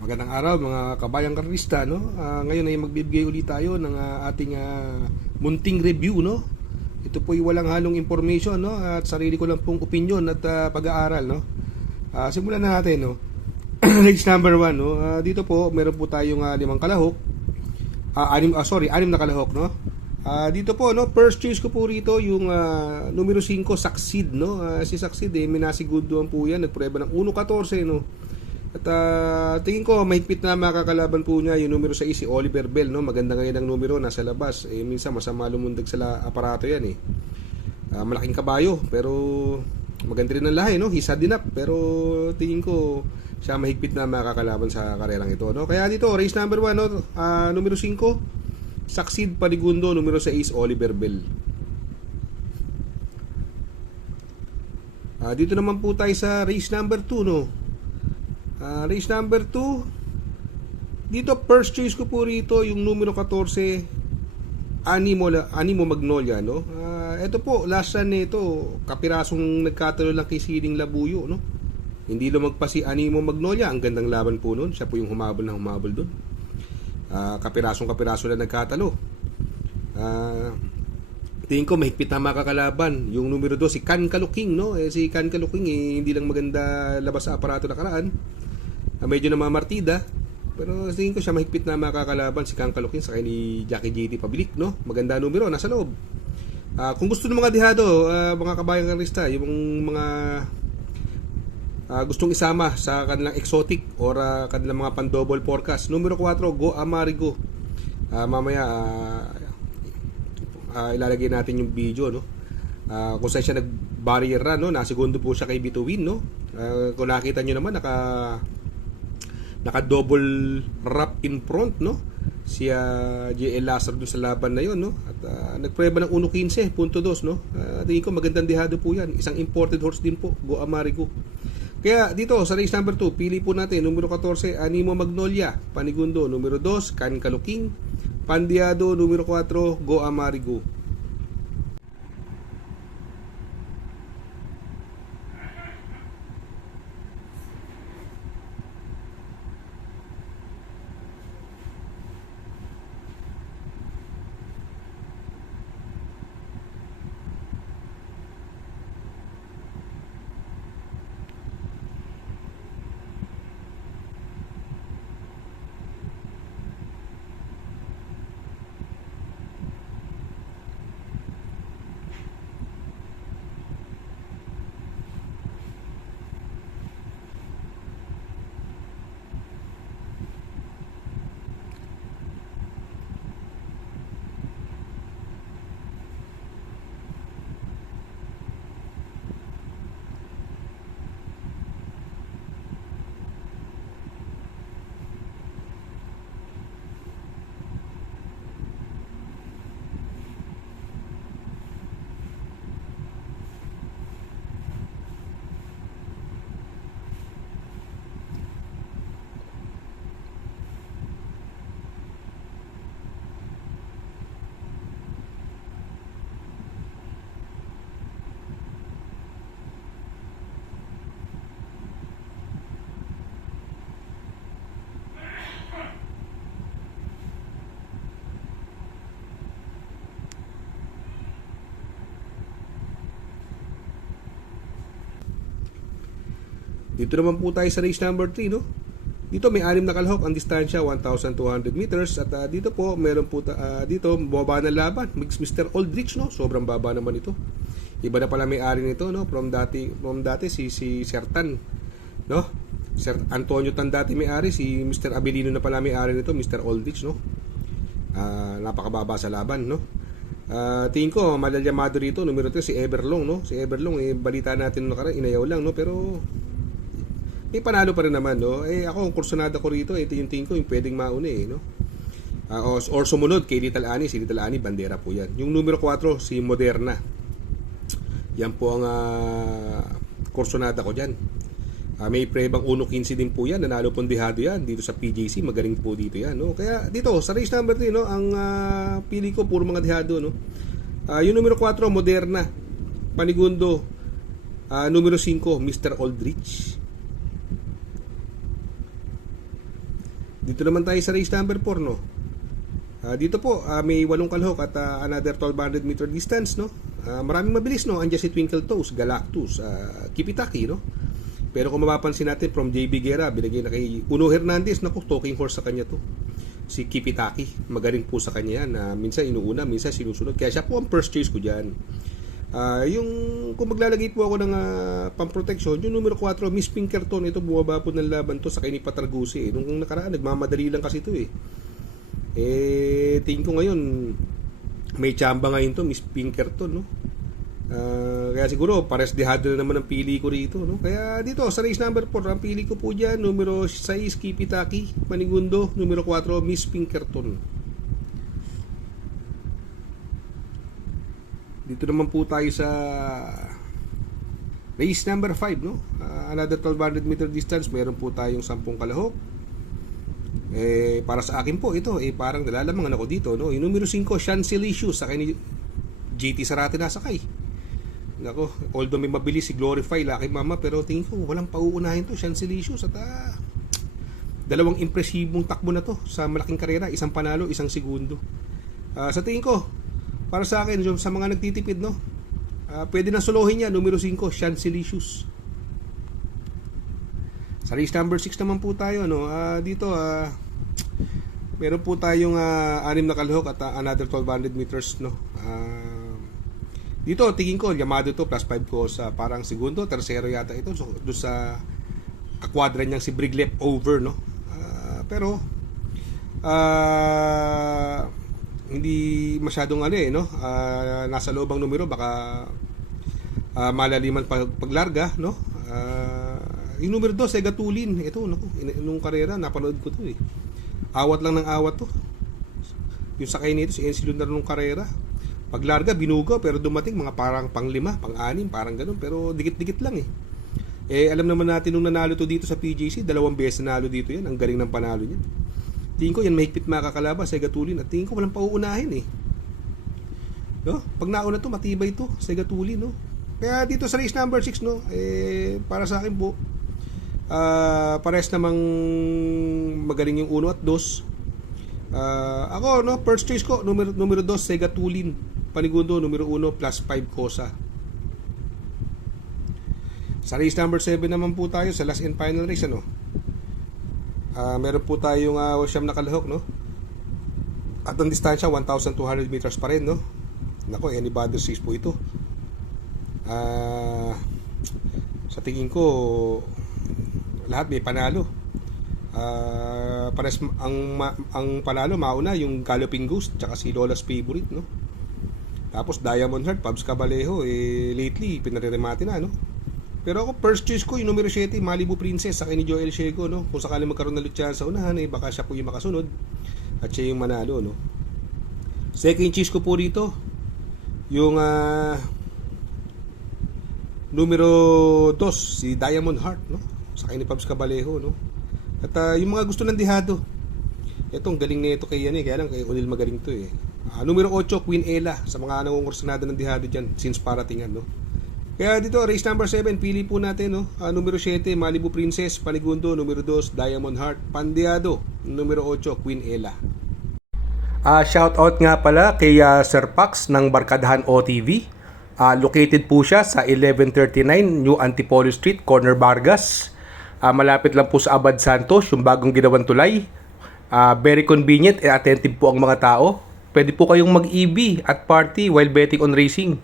Magandang araw mga kabayang karista, no? Ngayon ay magbibigay ulit tayo ng ating munting review, no? Ito po ay walang halong information, no? At sarili ko lang pong opinion at pag-aaral, no? Simulan na natin, no? Race number 1, no? Dito po meron po tayong 5 kalahok. Anim na kalahok, no? Dito po, no, first choice ko po rito yung numero 5, Succeed, no? Si Succeed minasigurduhan po yan, nagprueba ng 1.14, no? At tingin ko mahigpit na makakalaban po niya yung numero 6, si Oliver Bell, no? Maganda ngayon ang numero, nasa labas. Minsan masama lumundag sa aparato yan, eh. Malaking kabayo, pero maganda rin ang lahi, no? He's had enough, pero tingin ko siya mahigpit na makakalaban sa karerang ito, no? Kaya dito, race number 1, no? Numero 5, Succeed Panigundo, numero 6, Oliver Bell. Dito naman po tayo sa race number 2, no? Race number 2, dito first choice ko po rito yung numero 14, Animo Magnolia, no? Ito po, last run nito, kapirasong nagkatalo lang kay Siling Labuyo, no? Hindi lumagpas si Animo Magnolia, ang gandang laban po noon. Siya po yung humabol doon. Kapiraso lang nagkatalo. Tingin ko mahigpit na makakalaban yung numero 2, si Can Kaluking, no? Si Can Kaluking hindi lang maganda labas sa aparato nakaraan. Medyo namamartida, pero tingin ko siya mahigpit na makakalaban si Can Kaluking sa ni Jackie JT Pabilik, no? Maganda numero nasa loob. Kung gusto ng mga dihado, mga kabayang karista, yung mga gustong isama sa kanilang exotic or kanilang mga pan-double forecast, numero 4, Go Amerigo. Mamaya ilalagay natin yung video, no? Kung saan siya nag-barrier run, no? Nasegundo po siya kay Bituin, no? Kung nakita nyo naman, naka-double wrap in front, no? Si JL Lazaro doon sa laban na yon, no? At nagprueba ng 1.15.2, no? Tingin ko magandang dihado po yan. Isang imported horse din po, Go Amerigo. Kaya dito sa race number 2, pili po natin numero 14, Animo Magnolia, Panigundo, numero 2, Can Kaluking, Pandiado, numero 4, Go Amerigo. Dito naman po tayo sa race number 3, no? Dito may 6 na kalahok, ang distansya 1,200 meters. At dito po meron po dito baba na laban, Mr. Aldrich, no? Sobrang baba naman ito. Iba na pala may-ari nito, no? From dati si Sir Tan, no? Sir Antonio Tan dati may-ari, si Mr. Abelino na pala may-ari nito, Mr. Aldrich, no? Napakababa sa laban, no? Tingin ko malalyamado rito numero 3, si Everlong, no? Si Everlong balita natin nakaraan, inayaw lang, no? Pero may panalo pa rin naman, no? Ako, ang kursunada ko rito, ito yung tingin ko, yung pwedeng mauna, no? Or sumunod kay Little Annie, si Little Annie, bandera po yan. Yung numero 4, si Moderna. Yan po ang kursunada ko dyan. May prebang 1.15 din po yan, nanalo pong dihado yan dito sa PJC, magaling po dito yan, no? Kaya dito, sa race number 3, no, ang pili ko, puro mga dihado, no? Yung numero 4, Moderna, Panigundo, numero 5, Mr. Aldrich. Dito naman tayo sa race number 4, no. Dito po may 8 kalahok at another 1200 meter distance, no. Maraming mabilis, no. Andiyan si Twinkle Toes, Galactus, Kipitaki, no. Pero kung mapapansin natin from JB Guerra, binigay na kay Uno Hernandez, naku, talking horse sa kanya to. Si Kipitaki, magaling po sa kanya yan. Minsan inuuna, minsan sinusunod. Kaya siya po ang first choice ko dyan. Yung kung maglalagay po ako ng pang-protection, yung numero 4, Miss Pinkerton, ito bumaba po ng laban to sa kay ni Patargusi. Nung nakaraan, nagmamadali lang kasi ito eh. Tingin ko ngayon, may tsamba ngayon to, Miss Pinkerton, no? Kaya siguro, pares dehado na naman ang pili ko rito, no? Kaya dito, sa race number 4, ang pili ko po dyan, numero 6, Kipitaki, Panigundo, numero 4, Miss Pinkerton. Dito naman po tayo sa race number 5, no? Another 1200 meter distance, meron po tayong 10 kalahok. Para sa akin po ito, parang nalalamangan ako dito, no? Yung numero 5, Chancelicious, sa ni JT Sarate nasakay. Nako, although may mabilis si Glorify, Lucky Mama, pero tingin ko walang pauunahin to, Chancelicious, at dalawang impresibong takbo na to sa malaking karera, isang panalo, isang segundo. Sa tingin ko, para sa akin, sa mga nagtitipid, no? Pwede na solohin niya, numero 5, Chancelicious. Sa race number 6 naman po tayo, no? Dito, meron po tayong 6 na kalahok at another 1200 meters, no? Dito, tingin ko, Yamado to, plus 5 ko sa parang segundo, tersero yata ito. So, doon sa kwadra niyang si Briglep over, no? Pero, hindi masyadong no? Nasa loob ang numero, baka malaliman paglarga, no? Yung numero 2, Segatulin. Ito, naku, nung karera, napanood ko to eh. Awat lang ng awat to. Yung sakay nito, si NC Lunar nung karera. Paglarga, binugo, pero dumating mga parang pang-5, pang-6, parang ganun. Pero dikit-dikit lang eh. Alam naman natin nung nanalo to dito sa PJC, 2 beses nanalo dito yan. Ang galing ng panalo niya. Tingin ko yan mahigpit makakalaban, Segatulin. At tingin ko walang pauunahin eh. No? Pag nauna to, matibay to, Segatulin, no? Kaya dito sa race number 6, no? Para sa akin po, pares namang magaling yung 1 at 2. Ako, no, first choice ko, numero 2, Segatulin. Panigundo, numero 1, plus 5 Kosa. Sa race number 7 naman po tayo, sa last and final race, ano? Meron po tayong 9 na kalahok, no? At ang distansya, 1,200 meters pa rin, no? Nako, anybody sees po ito. Sa tingin ko, lahat may panalo. Pares ang panalo mauna yung Galloping Ghost tsaka si Lola's Favorite, no? Tapos Diamond Heart, Pabs Cabalejo, lately pinareremate na, no? Pero ako first choice ko yung numero 7, Malibu Princess, sa ni Joel Shego, no? Kung sakaling magkaroon ng lutsa sa unahan, baka siya po yung makasunod at siya yung manalo, no? Second choice ko po rito yung numero 2, si Diamond Heart, no? Sa ni Pabs Cabalejo, no? At yung mga gusto ng dihado, etong galing nito kay kaya lang kay Odil magaling to eh. Numero 8, Queen Ella, sa mga nangungursunado ng dihado dyan since paratingan, no? Kaya dito, race number 7, pili po natin, no? Numero 7, Malibu Princess, Panigundo, numero 2, Diamond Heart, Pandiado, numero 8, Queen Ella. Shout out nga pala kay Sir Pax ng Barkadahan OTV. Located po siya sa 1139 New Antipolo Street, Corner Vargas. Malapit lang po sa Abad Santos, yung bagong ginawang tulay. Very convenient and attentive po ang mga tao. Pwede po kayong mag-EB at party while betting on racing.